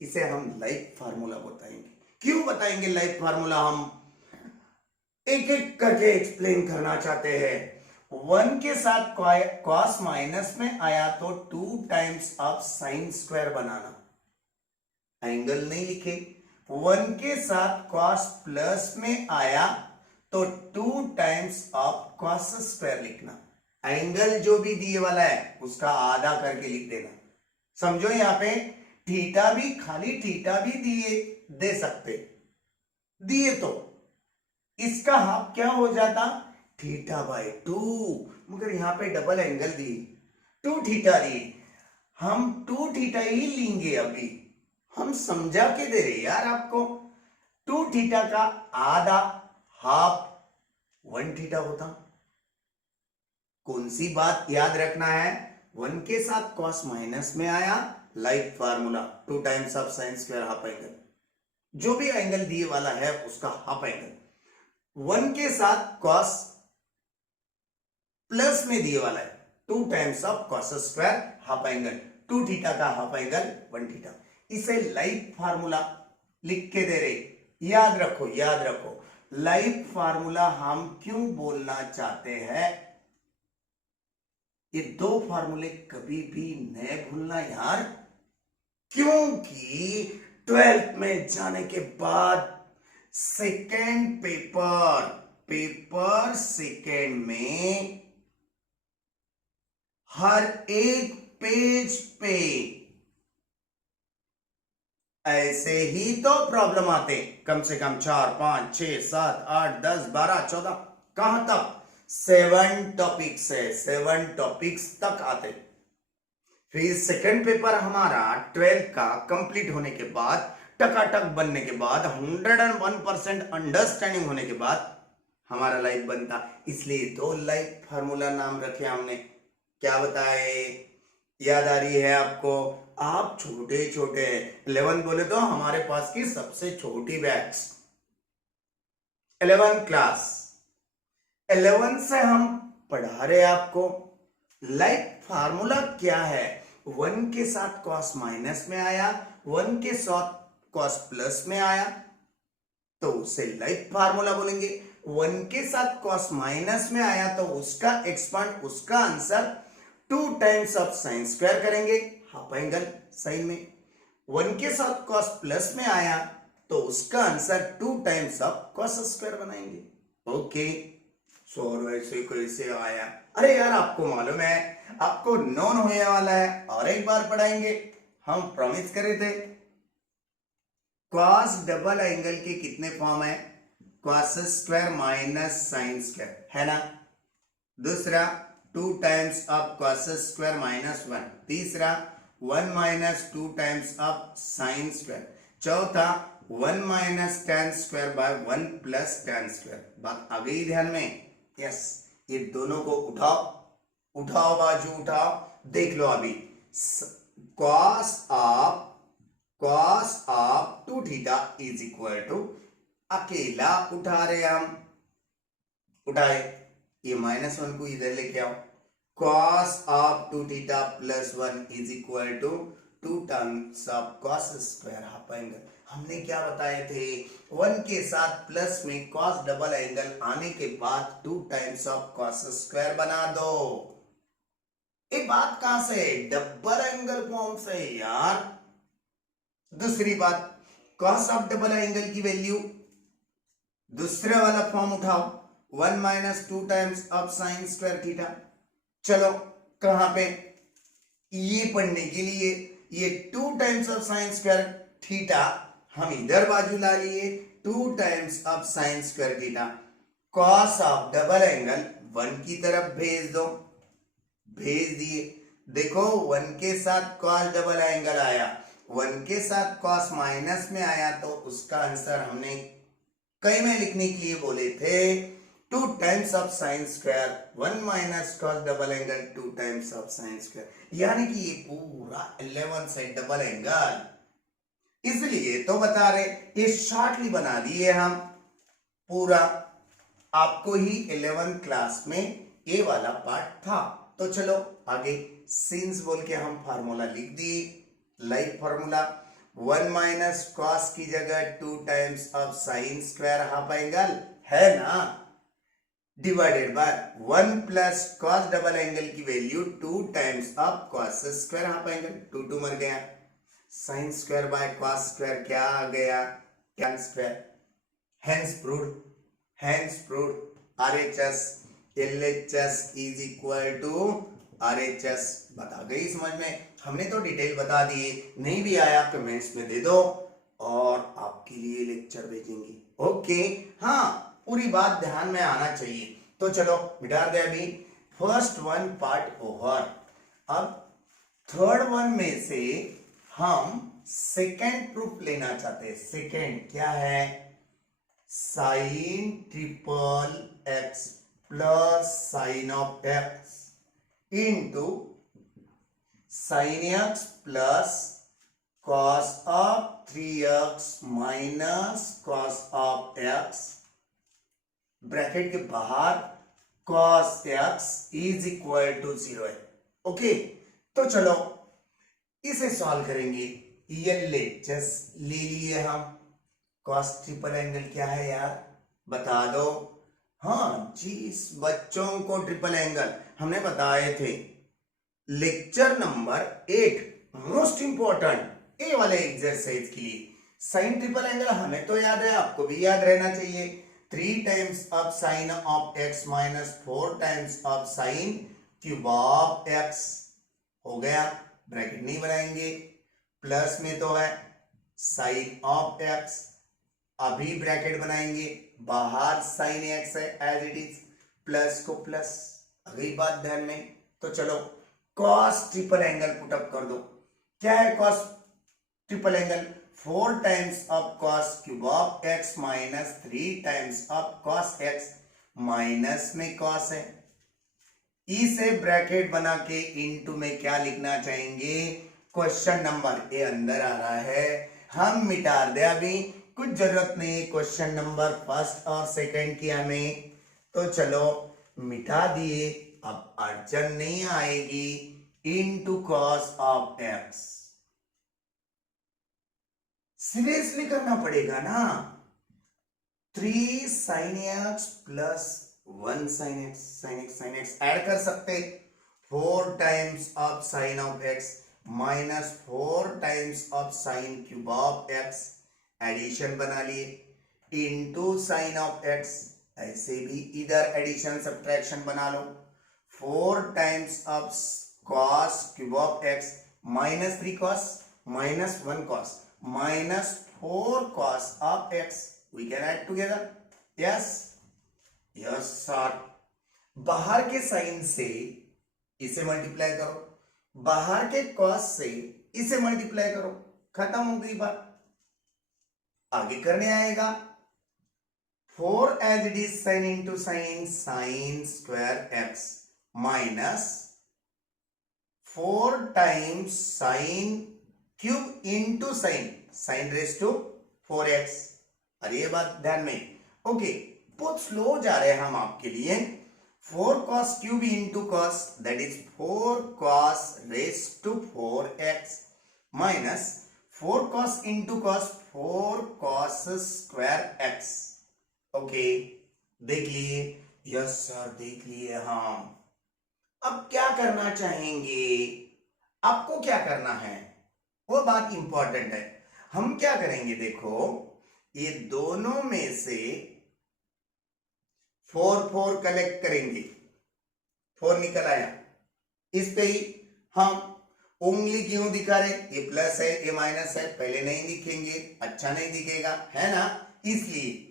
इसे हम लाइक फार्मूला बताएंगे। क्यों बताएंगे लाइक फार्मूला? हम एक एक करके एक्सप्लेन करना चाहते हैं। 1 के साथ कॉस माइनस में आया तो 2 times of sine square banana, angle नहीं लिखे। 1 के साथ कॉस प्लस में आया तो 2 टाइम्स ऑफ कॉस स्क्वायर लिखना, एंगल जो भी दिए वाला है उसका आधा करके लिख देना। समझो यहाँ पे थीटा भी, खाली थीटा भी दे सकते, दिए तो इसका हाफ क्या हो जाता? Theta by 2। मगर यहाँ पे डबल एंगल दिए, 2 थीटा दिए, हम 2 थीटा ही लेंगे। अभी हम समझा के दे रहे यार आपको। 2 थीटा का आधा, हाफ 1 थीटा होता। कौन सी बात याद रखना है? 1 के साथ कॉस माइनस में आया, like formula 2 times of sine square half angle, जो भी एंगल दिए वाला है उसका हाफ एंगल। 1 के साथ कॉस प्लस में दिए वाला है 2 times of cos square half angle, 2 theta का हाफ एंगल 1 थीटा। इसे लाइक फार्मूला लिख के दे रहे। याद रखो लाइक फार्मूला हम क्यों बोलना चाहते हैं? ये 2 फार्मूले कभी भी न भूलना यार, क्योंकि 12th में जाने के बाद सेकेंड पेपर सेकेंड में हर एक पेज पे ऐसे ही तो प्रॉब्लम आते, कम से कम 4, 5, 6, 7, 8, 10, 12, 14, कहां तक? 7 टॉपिक्स है, 7 टॉपिक्स तक आते। फिर सेकंड पेपर हमारा 12 का कंप्लीट होने के बाद, टकाटक बनने के बाद, 101% अंडरस्टैंडिंग होने के बाद हमारा लाइफ बनता। इसलिए तो लाइफ फार्मूला नाम रखे हमने। क्या बताए? याद आ रही है आपको? आप छोटे 11 बोले तो हमारे पास की सबसे छोटी बैच 11 क्लास, 11 से हम पढ़ा रहे आपको लाइक फार्मूला क्या है। 1 के साथ कॉस माइनस में आया, 1 के साथ कॉस प्लस में आया तो उसे लाइक फार्मूला बोलेंगे। 1 के साथ कॉस माइनस में आया तो उसका एक्सपांड, उसका answer 2 times of sine square करेंगे, हाफ एंगल साइन में। 1 के साथ कॉस प्लस में आया तो उसका answer 2 times of cos square बनाएंगे। ओके, सो ऐसे कैसे आया? अरे यार आपको मालूम है, आपको नॉन होने वाला है, और एक बार पढ़ाएंगे। हम प्रॉमिस करे थे कॉस डबल एंगल के कितने फॉर्म है? Cos square minus sine square, है ना। दूसरा 2 times of cos square minus 1। तीसरा 1 minus 2 times of sine square. चौथा 1 minus tan square by 1 plus tan square. बात आ गई ध्यान में? यस, ये दोनों को उठाओ बाजू उठाओ, देख लो अभी। Cos of 2 theta is equal to, अकेला उठा रहे हम, उठाए, ये -1 को इधर लेके आओ, cos of 2 theta plus 1 is equal to 2 times of cos square half angle. हमने क्या बताए थे, 1 के साथ प्लस में cos डबल एंगल आने के बाद 2 टाइम्स ऑफ cos स्क्वायर बना दो। ये बात कहां से है, डबल एंगल फॉर्म से यार। दूसरी बात, cos ऑफ डबल एंगल की वैल्यू दूसरे वाला फॉर्म उठाओ, 1 minus 2 times of sine square theta. चलो कहां पे, ये पढ़ने के लिए ये 2 times of sine square theta हम इधर बाजू ला लिए, 2 times of sine square theta. Cos of double angle 1 की तरफ भेज दो, भेज दिए। देखो 1 के साथ कॉस डबल एंगल आया, 1 के साथ कॉस माइनस में आया, तो उसका आंसर हमने कई में लिखने के लिए बोले थे 2 times of sine square 1 minus cos double angle 2 times of sine square, यानी कि ये पूरा 11 साइड डबल एंगल। इसलिए तो बता रहे, ये शॉर्टली बना दिए हम पूरा। आपको ही 11th क्लास में ये वाला पार्ट था। तो चलो आगे सिंस बोल के हम फार्मूला लिख दिए, लाइक फार्मूला 1 माइनस कॉस की जगह 2 times of sine square half angle है ना, divided by 1 plus cos double angle की value 2 times of cos square half angle, 2 2 मर गया, sine square by cos square क्या आ गया, tan square. Hence proved RHS LHS is equal to RHS। बता गई समझ में, हमने तो डिटेल बता दिए, नहीं भी आया कमेंट्स में दे दो और आपके लिए लेक्चर भेजेंगे। ओके, हाँ पूरी बात ध्यान में आना चाहिए। तो चलो मिटा दे अभी, फर्स्ट वन पार्ट ओवर। अब थर्ड वन में से हम सेकेंड प्रूफ लेना चाहते हैं। सेकेंड क्या है, sine triple x plus sine of x into sine x plus cos of 3x minus cos of x, bracket के बाहर cos x is equal to 0 है। ओके, तो चलो इसे सॉल्व करेंगे। LHS ले लिए हम, कॉस ट्रिपल एंगल क्या है यार बता दो। हाँ जी, इस बच्चों को ट्रिपल एंगल हमने बताए थे lecture number 8, most important A वाले एक्सरसाइज के लिए। साइन ट्रिपल एंगल हमें तो याद है, आपको भी याद रहना चाहिए। 3 times of sine of x minus 4 times of sine cube of x हो गया, ब्रैकेट नहीं बनाएंगे। प्लस में तो है साइन ऑफ एक्स, अभी ब्रैकेट बनाएंगे, बाहर साइन एक्स है एज इट इज, प्लस को प्लस। अगली बात ध्यान में, तो चलो cos triple angle put up कर दो। क्या है cos triple angle, 4 times of cos cube of x minus 3 times of cos x, minus में कॉस है, ई से ब्रैकेट बना के इनटू में क्या लिखना चाहेंगे, क्वेश्चन नंबर ए अंदर आ रहा है, हम मिटा दे अभी, कुछ जरूरत नहीं क्वेश्चन नंबर फर्स्ट और सेकंड की हमें। तो चलो मिटा दिए, अब अड़चन नहीं आएगी, into cos of x seriously करना पड़ेगा ना, 3 sine x plus 1 sine x, sine x add कर सकते, 4 times of sine of x minus 4 times of sine cube of x, addition बना लिए, इनटू साइन ऑफ एक्स, ऐसे भी इधर एडिशन सब्ट्रैक्शन बना लो, 4 times of cos cube of x minus 3 cos minus 1 cos minus 4 cos of x, we can add together, yes yes sir. बाहर के sign से इसे मल्टीप्लाई करो, बाहर के कॉस से इसे मल्टीप्लाई करो, खत्म हो गई बात। आगे करने आएगा 4 as it is sine into sine, sine square x minus 4 times sine cube into sine, sine raise to 4x। अरे ये बात ध्यान में, ओके बहुत स्लो जा रहे हैं हम आपके लिए। 4 cos cube into cos, that is 4 cos raised to 4x minus 4 cos into cos 4 cos square x. Okay, देख लिए? यस सर, देख लिए हम। अब क्या करना चाहेंगे? आपको क्या करना है वो बात इंपॉर्टेंट है। हम क्या करेंगे, देखो ये दोनों में से 4 कलेक्ट करेंगे। 4 निकल आया, इस पे ही हम उंगली क्यों दिखा रहे? ये प्लस है, ये माइनस है, पहले नहीं दिखेंगे, अच्छा नहीं दिखेगा, है ना? इसलिए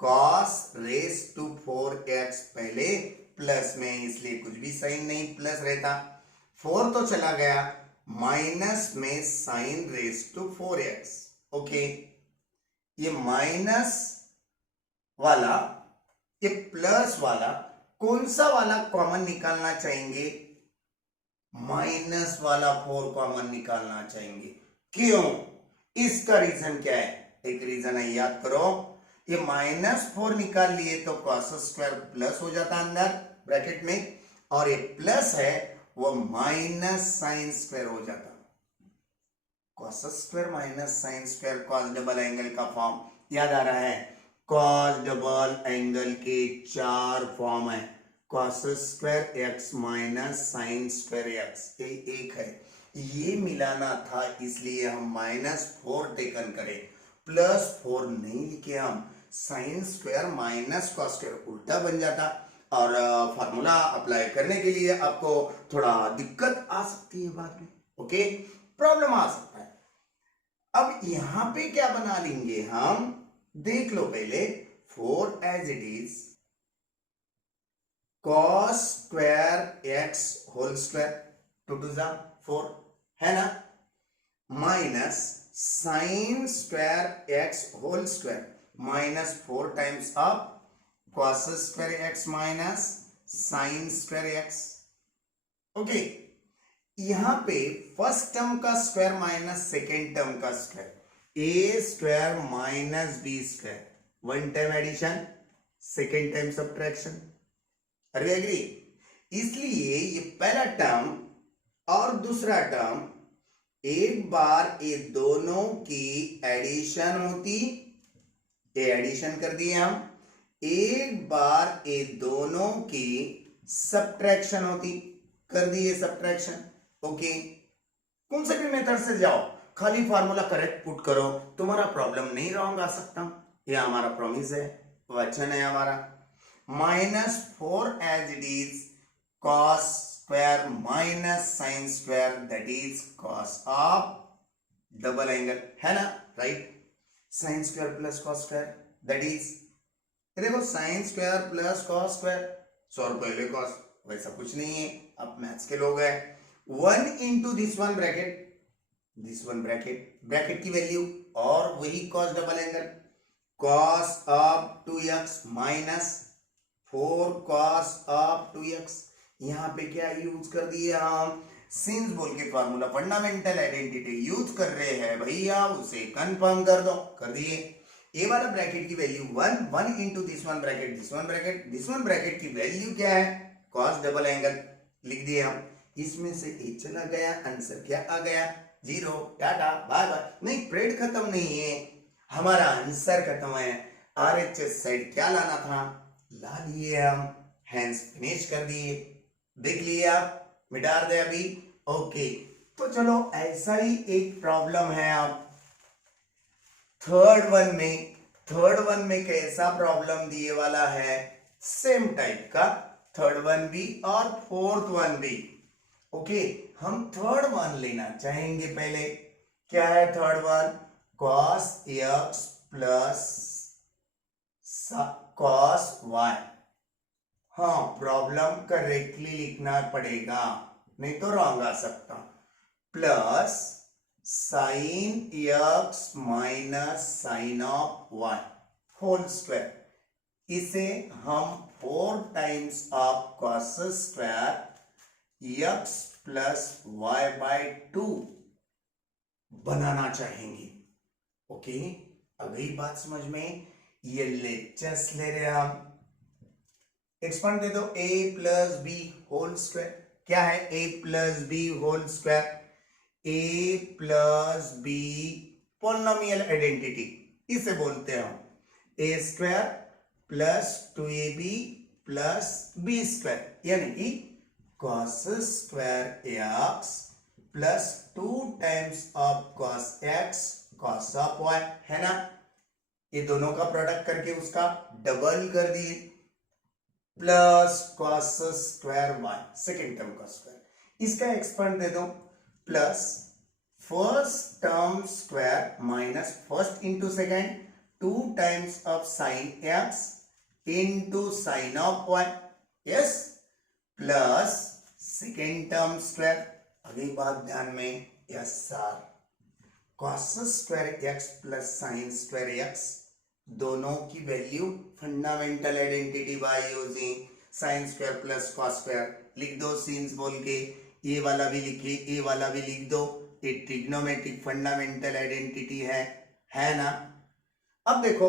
cos रेस टू 4x पहले प्लस में, इसलिए कुछ भी साइन नहीं प्लस रहता। 4 तो चला गया, माइनस में sine raise to 4x। Okay, ये माइनस वाला, ये प्लस वाला, कौन सा वाला कॉमन निकालना चाहेंगे? माइनस वाला 4 कॉमन निकालना चाहेंगे। क्यों? इसका रीजन क्या है? एक रीजन है, याद करो। ये -4 निकाल लिए तो cos स्क्वायर प्लस हो जाता अंदर ब्रैकेट में, और ये प्लस है वो माइनस साइन स्क्वायर हो जाता। cos square minus sine square, cos double angle का फॉर्म याद आ रहा है? cos डबल एंगल के 4 फॉर्म है, cos square x minus sine square x, ये एक है। ये मिलाना था, इसलिए हम -4 टेकन करें, +4 नहीं लिखे हम। Sine square minus cos square उल्टा बन जाता, और फार्मूला अप्लाई करने के लिए आपको थोड़ा दिक्कत आ सकती है बाद में। ओके, प्रॉब्लम आ सकता है। अब यहां पे क्या बना लेंगे हम, देख लो पहले। 4 as it is cos square x whole square, 2 2 जा 4, है ना? Minus sine square x whole square, -4 times of cos square x minus sine square x। Okay, यहां पे फर्स्ट टर्म का स्क्वायर माइनस सेकेंड टर्म का square, a square minus b square, 1 time addition, second time subtraction. अरे agree? इसलिए ये पहला term और दूसरा टर्म एक बार ये दोनों की एडिशन होती, ये एडिशन कर दिए हम। एक बार ये दोनों की सब्ट्रैक्शन होती, कर दिए सब्ट्रैक्शन। ओके, कौन से भी मेथड से जाओ, खाली फार्मूला करेक्ट पुट करो, तुम्हारा प्रॉब्लम नहीं रॉन्ग आ सकता। यह हमारा प्रॉमिस है, वचन है हमारा। -4 as it is cos square minus sine square, that is cos of double angle, है ना? Right, sine square plus cos square, that is, देखो sine square plus cos square, 100 पहले cos, वैसा कुछ नहीं है, अब मैथ्स के लोग हैं। 1 into this one bracket, this one bracket, bracket की वैल्यू, और वही cos double angle, cos of 2x minus 4 cos of 2x। यहां पे क्या यूज कर दिए हम? सिंस बोल के फॉर्मूला, फंडामेंटल आइडेंटिटी यूज कर रहे हैं भैया, उसे कंफर्म कर दो, कर दिए। ए वाला ब्रैकेट की value 1 into this one bracket, this one bracket, this one bracket की वैल्यू क्या है? cos डबल एंगल, लिख दिए हम। इसमें से ए चला गया, आंसर क्या आ गया? 0। Tata bye bye. नहीं, परेड खत्म नहीं है, हमारा आंसर खत्म है। RHS साइड क्या लाना था, ला लिए हम, हैंस फिनिश कर दिए। देख लिए आप, मिटा दे अभी। ओके, तो चलो ऐसा ही एक प्रॉब्लम है अब थर्ड वन में कैसा प्रॉब्लम दिए वाला है? सेम टाइप का थर्ड वन भी और फोर्थ वन भी। ओके, हम थर्ड वन लेना चाहेंगे पहले। क्या है third one? cos x plus cos y। हाँ, प्रॉब्लम करेक्टली लिखना पड़ेगा, नहीं तो रॉन्ग आ सकता। Plus sine x minus sine of y whole square, इसे हम 4 times of cos square x plus y by 2 बनाना चाहेंगे। ओके, अगली बात समझ में, ये लेक्चर्स ले रहे हम, एक्सपांड दे दो a plus B whole square. क्या है a plus B whole square? a plus B polynomial identity, इसे बोलते हैं हम a square plus 2ab plus B square, यानी कि cos square x plus 2 times of cos x cos of y, है ना। ये दोनों का प्रोडक्ट करके उसका डबल कर दिए, plus cos square y second term का स्क्वायर। इसका एक्सपांड दे दो, plus first term square minus first into second 2 times of sign x into sine of y, yes, plus second term square. अगली बात ध्यान में, yes sir, cos square x plus sine square x, दोनों की value fundamental identity by using sign square plus cos square. लिख दो scenes बोल के, ये वाला भी लिखे, ये वाला भी लिख दो, ये ट्रिग्नोमेट्रिक फंडामेंटल आइडेंटिटी है ना। अब देखो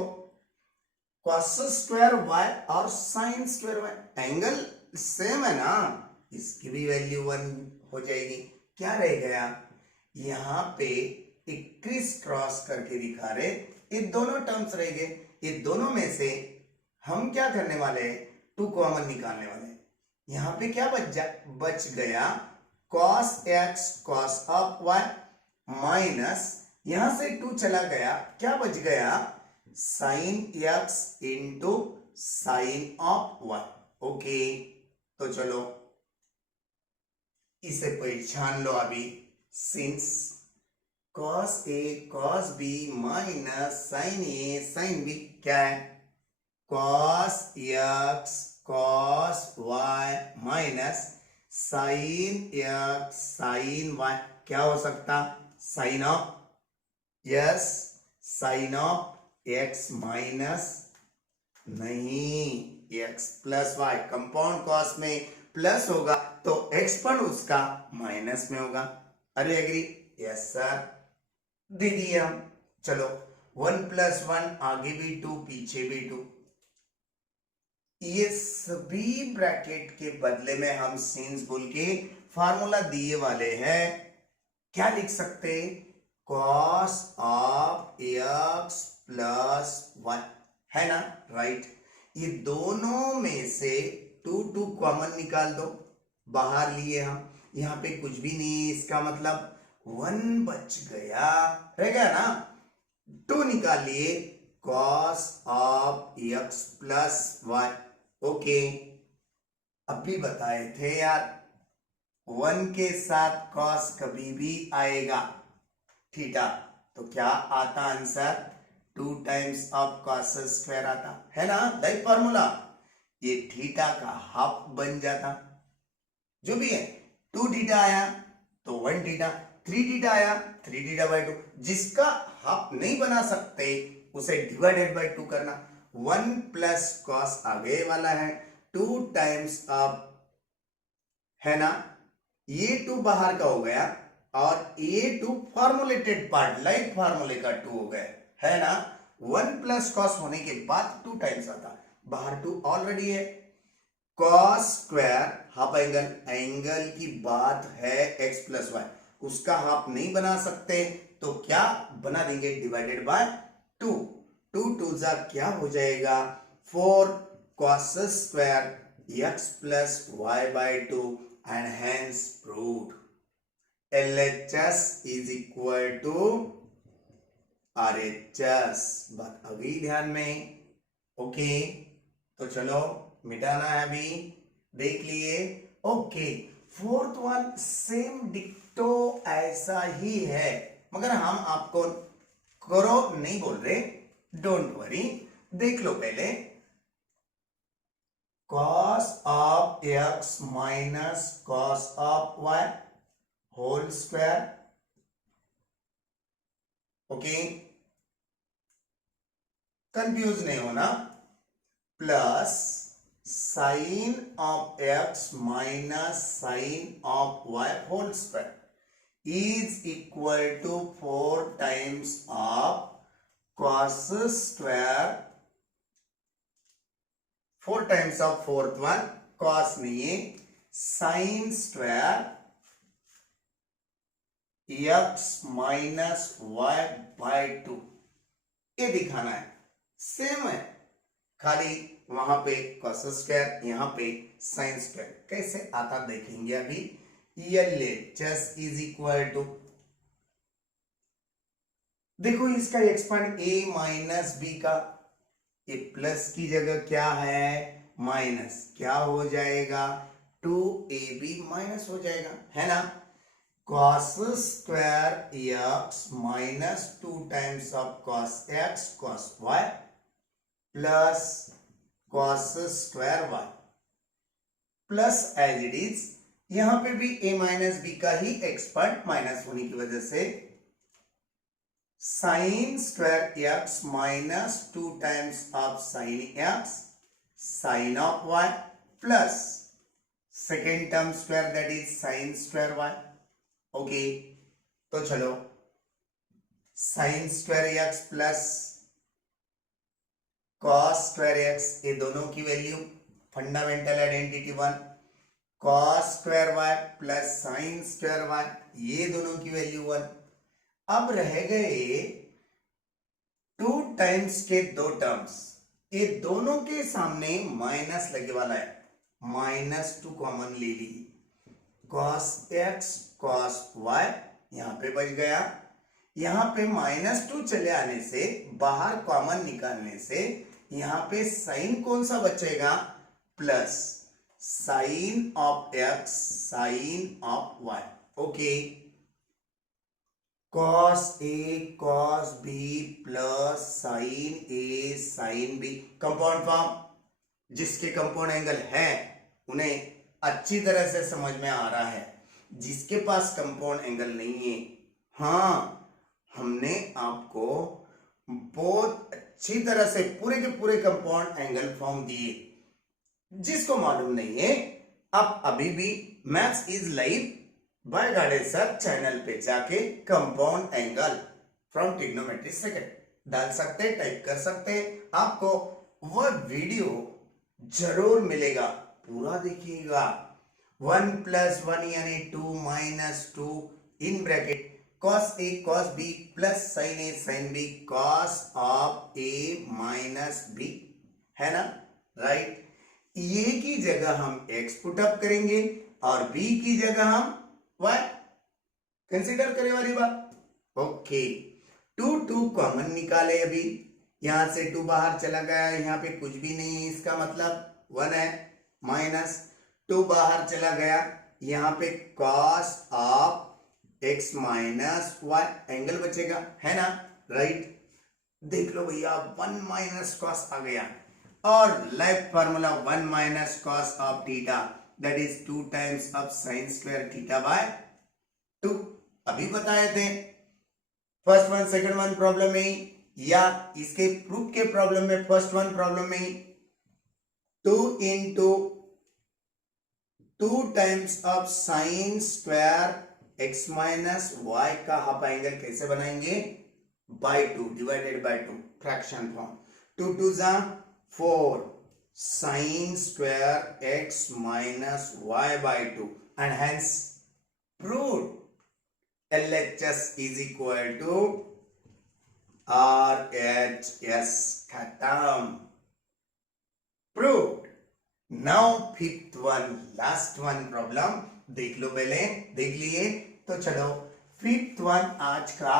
cos स्क्वायर y और sine square y angle same है ना, इसकी भी वैल्यू 1 हो जाएगी। क्या रह गया, यहां पे एक क्रिस क्रॉस करके दिखा रहे, ये दोनों टर्म्स रह गए। ये दोनों में से हम क्या करने वाले हैं, 2 कॉमन निकालने वाले हैं। यहां पे क्या बच गया, cos x cos of y minus यहां से 2 चला गया, क्या बच गया, sine x into sine of y। Okay, तो चलो इसे पहचान लो अभी। Since cos a cos b minus sine a sine b क्या है, cos x cos y minus sine x sine y, क्या हो सकता, sine of, yes, sine of x minus, नहीं, x plus y, compound cos में plus होगा तो expand उसका माइनस में होगा। अरे एग्री, यस सर, दे दिए हम। चलो 1 प्लस 1, आगे भी 2 पीछे भी 2, ये सभी ब्रैकेट के बदले में हम सीन्स बोल के फार्मूला दिए वाले हैं। क्या लिख सकते, cos ऑफ x प्लस 1, है ना, राइट। ये दोनों में से 2 कॉमन निकाल दो, बाहर लिए हम, यहां पे कुछ भी नहीं, इसका मतलब 1 बच गया, रह गया ना, 2 निकाल लिए, cos of x plus 1। Okay, अभी बताए थे यार, 1 के साथ cos कभी भी आएगा थीटा, तो क्या आता answer, 2 times of cos square आता, है ना, लाइक फॉर्मूला, ये थीटा का हाफ बन जाता। जो भी है, 2 थीटा आया तो 1 थीटा, 3 थीटा आया 3 थीटा बाय 2, जिसका हाफ नहीं बना सकते उसे डिवाइडेड बाय 2 करना। 1 प्लस कॉस आगे वाला है, 2 टाइम्स ऑफ, है ना, ये 2 बाहर का हो गया और ये 2 फॉर्मुलेटेड पार्ट, लाइक फॉर्मूले का 2 हो गया, है ना। 1 प्लस कॉस होने के बाद 2 टाइम्स आता, बाहर 2 ऑलरेडी है। Cos square half angle, angle की बात है x प्लस वाई, उसका हाफ नहीं बना सकते तो क्या बना देंगे, डिवाइडेड बाय 2, 2 2 जा क्या हो जाएगा, 4 cos square x plus y by 2 and hence proved LHS is equal to RHS। बात अभी ध्यान में, ओके, तो चलो मिटाना है, अभी देख लिए। ओके, 4th वन सेम डिक्टो ऐसा ही है, मगर हम आपको करो नहीं बोल रहे, डोंट वरी, देख लो पहले। cos of x minus cos of y whole square, okay, confuse नहीं होना, plus sine of x minus sine of y whole square is equal to 4 times of cos square 4 times of fourth one cos नहीं है, sine square x minus y by 2 ये दिखाना है। Same है, खाली वहां पे कॉस स्क्वायर यहां पे साइन स्क्वायर कैसे आता देखेंगे अभी। LHS इज इक्वल टू, देखो इसका एक्सपांड a माइनस बी का, ये प्लस की जगह क्या है माइनस, क्या हो जाएगा 2ab माइनस हो जाएगा, है ना। cos square x minus 2 times of cos x cos y plus cos square y plus as it is, यहां पे भी a माइनस बी का ही एक्सपांड माइनस होने की वजह से sine square x minus 2 times of sine x sine of y plus second term square that is sine square y. Okay, तो चलो sine square x plus cos square x, ये दोनों की value fundamental identity 1, cos square y plus sine square y, ये दोनों की value 1। अब रह गए 2 टाइम्स के दो टर्म्स, ये दोनों के सामने माइनस लगे वाला है, -2 कॉमन ले ली, cos x cos y यहां पे बच गया, यहां पे -2 चले आने से बाहर कॉमन निकालने से यहां पे साइन कौन सा बचेगा plus sine of x sine of y। Okay, cos A cos B plus sine A sine B, compound form, जिसके कंपाउंड एंगल है उन्हें अच्छी तरह से समझ में आ रहा है, जिसके पास कंपाउंड एंगल नहीं है, हाँ हमने आपको बहुत अच्छी तरह से पूरे के पूरे कंपाउंड एंगल फॉर्म दिए, जिसको मालूम नहीं है आप अभी भी maths is live bye गाडेसर channel पे जाके compound angle from trigonometry second डाल सकते, टाइप कर सकते, आपको वह वीडियो जरूर मिलेगा, पूरा देखिएगा। 1 + 1 यानी 2 - 2 in bracket cos A cos B plus sin A sin B cos of A minus B, है ना, राइट। A की जगह हम x पुट अप करेंगे और B की जगह हम y कंसीडर करें वाली बात। ओके, 2 कॉमन निकाले, अभी यहां से 2 बाहर चला गया, यहां पे कुछ भी नहीं है, इसका मतलब 1 है, माइनस 2 बाहर चला गया, यहां पे cos of x minus y angle बचेगा, है ना, राइट। देख लो भैया 1 - cos आ गया, और left formula 1 - cos of theta that is 2 times of sine square theta bye 2, अभी बताए थे first one second one problem में ही, या इसके प्रूफ के प्रॉब्लम में फर्स्ट वन प्रॉब्लम में ही 2 × 2 times of sine square x minus y का हाफ एंगल कैसे बनाएंगे, by 2 divided by 2 fraction form, 2 × 2 = 4 sine square x minus y by 2 and hence proved LHS is equal to RHS, खत्म, proved। Now fifth one last one problem देख लो, पहले देख लिए तो चलो फिफ्थ वन आज का,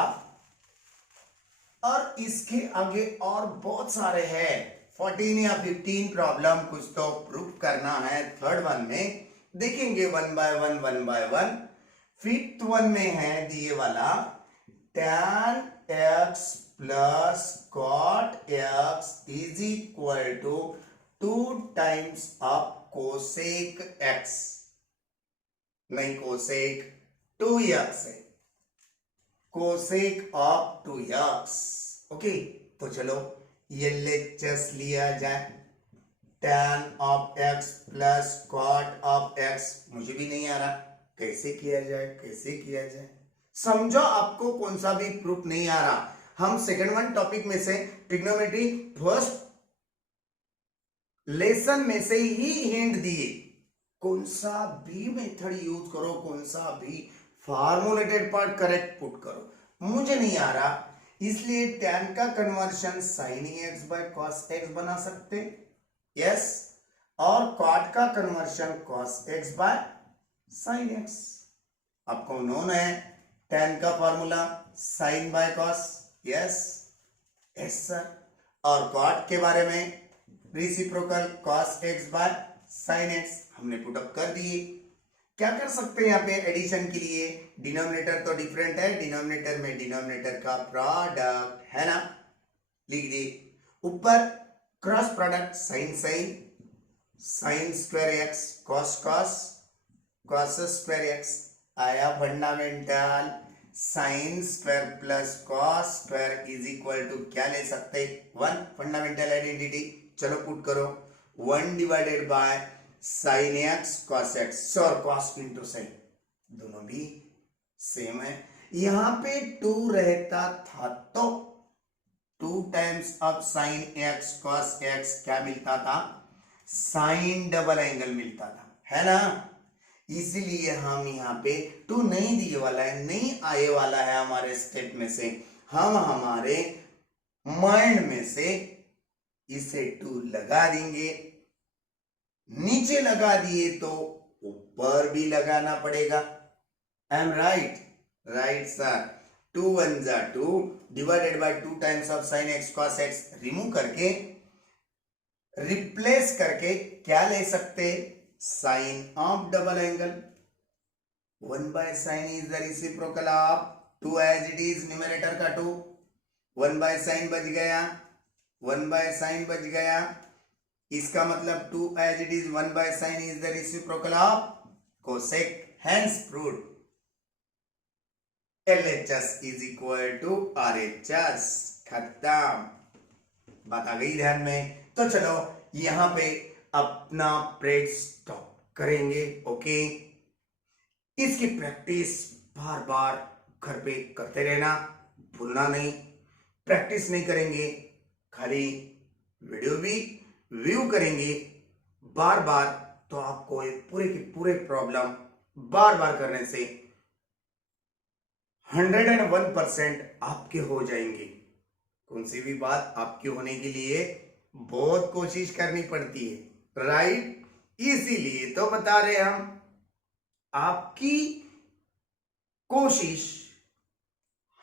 और इसके आगे और बहुत सारे हैं, 14 या 15 प्रॉब्लम कुछ तो प्रूफ करना है थर्ड वन में, देखेंगे one by one. Fifth one में है दिए वाला tan x plus cot x is equal to 2 times of cosec x, नहीं कोसेक 2x है, कोसेक ऑफ 2x। ओके, तो चलो LHS लिया जाए, tan of x plus cot of x, मुझे भी नहीं आ रहा कैसे किया जाए, समझो आपको कौन सा भी प्रूफ नहीं आ रहा, हम सेकंड वन टॉपिक में से ट्रिग्नोमेट्री फर्स्ट लेसन में से ही हिंट दिए, कौन सा भी मेथड यूज करो, कौन सा भी फॉर्मुलेटेड पार्ट करेक्ट पुट करो, मुझे नहीं आ रहा, इसलिए tan का conversion sin x by cos x बना सकते, यस, और cot का conversion cos x by sin x। आपको नोन है tan का formula sin by cos, yes yes sir, और cot के बारे में reciprocal cos x by sin x हमने पुटअप कर दिए। क्या कर सकते हैं यहाँ पे एडिशन के लिए, डिनोमिनेटर तो डिफरेंट है, डिनोमिनेटर में डिनोमिनेटर का प्रोडक्ट है ना, लिख दिए। ऊपर cross product sine sine, sine square x cos cos, cos square x आया fundamental, sine square plus cos square is equal to क्या ले सकते, 1, फंडामेंटल आइडेंटिटी। चलो पुट करो, 1 divided by sine x cos x, और कॉस इंटू साइन दोनों भी same है। यहां पे 2 रहता था तो 2 times of sine x cos x क्या मिलता था, साइन डबल एंगल मिलता था, है ना। इसीलिए हम यहाँ पे 2 नहीं दिए वाला है, नहीं आए वाला है हमारे स्टेप में से, हम हमारे माइंड में से इसे 2 लगा देंगे। नीचे लगा दिए तो ऊपर भी लगाना पड़ेगा, I am right, right sir. 2 1 जा 2 divided by 2 times of sine x cos x, remove करके रिप्लेस करके क्या ले सकते, sine of double angle, 1 by sine is the reciprocal of 2 as it is, numerator का 2, 1 बाय साइन बच गया, 1 by sign बच गया, इसका मतलब 2 as it is, 1 by sine is the reciprocal of cosec, hence proved LHS is equal to RHS। खत्म, बात आ गई ध्यान में। तो चलो यहां पे अपना प्रेड स्टॉप करेंगे, ओके। इसकी प्रैक्टिस बार बार घर पे करते रहना, भूलना नहीं। प्रैक्टिस नहीं करेंगे, खाली वीडियो भी व्यू करेंगे बार बार, तो आपको एक पूरे की पूरे प्रॉब्लम बार बार करने से 101% आपके हो जाएंगे। कौन सी भी बात आपके होने के लिए बहुत कोशिश करनी पड़ती है, राइट। इसीलिए तो बता रहे हम, आपकी कोशिश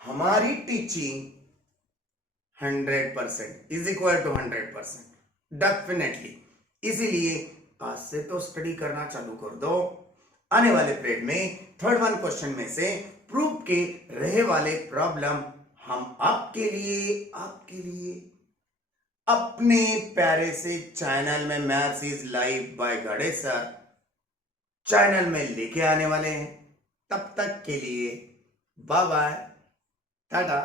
हमारी teaching 100% is equal to 100%, definitely. इसीलिए आज से तो स्टडी करना चालू कर दो। आने वाले पीरियड में थर्ड 1 क्वेश्चन में से प्रूफ के रहे वाले प्रॉब्लम हम आपके लिए अपने प्यारे से चैनल में, मैथ्स इज लाइव बाय गणेशर चैनल में लेके आने वाले हैं। तब तक के लिए बाय बाय, टाटा।